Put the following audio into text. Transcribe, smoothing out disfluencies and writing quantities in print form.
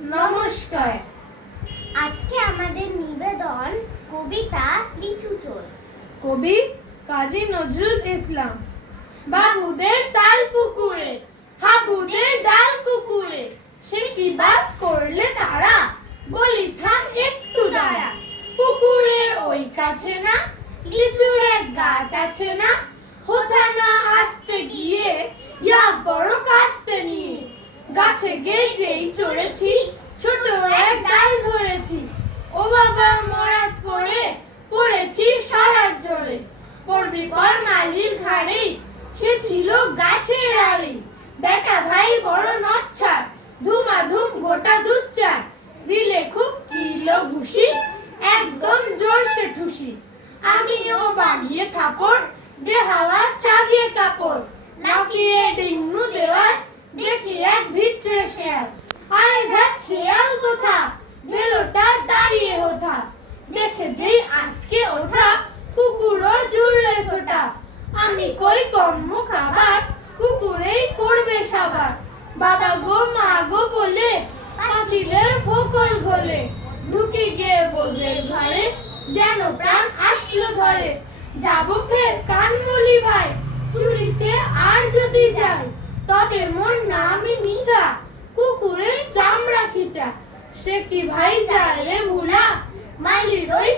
নমস্কার। আজকে আমাদের নিবেদন কবিতা লিচু চোর। কবি কাজী নজরুল ইসলাম। বাবুদের তাল পুকুরে, হাবুদের ডাল কুকুরে, সে কি বাস করলে তারা, বলি থাম একটু দাঁড়া। পুকুরের ওই কাছে না লিচুর এক গাছ আছে না, হোথা না আসতে গিয়ে ইয়া বড় কাস্তে নিয়ে, গাছে গেজেই চড়েছি, ছোট এক ডাল ধরেছি, ও বাবা মরাত করে পড়েছি সারা জোরে। পড়বি পর মালির ঘাড়ে, সে ছিল গাছের আড়ে, বেটা ভাই বড় নচ্ছার, ধুমাধুম গোটা দুধ চার, দিলে খুব কিলো ঘুষি, একদম জোরসে ঠুসি। আমিও বাগিয়ে থাপড়, দে হাওয়া চাগিয়ে কাপড়, লাফিয়ে ডিঙ্গু দেওয়ায় দেখি এক ভিটরে শেয়াল। আরে ধ্যাৎ শেয়াল কোথা, বেলোটা দাঁড়িয়ে হোথা, দেখে যেই আটকে ওঠা, কুকুরও জুড়লে ছোটা। আমি কই কর্ম খাবার, কুকুরেই করবে সাবার। বাবা গো মা গো বলে পাঁচিলের ফোকর গলে, ঢুকে গিয়ে বলবে ঘরে, যেন প্রাণ আসলো ধরে। যাবো ফের কানমুলি ভাই, চুরিতে আর যদি যাই, তবে মোর নামই মিছা, কুকুরের চামড়া খিচা। সে কি ভাই যায় রে ভুলা, মালির ওই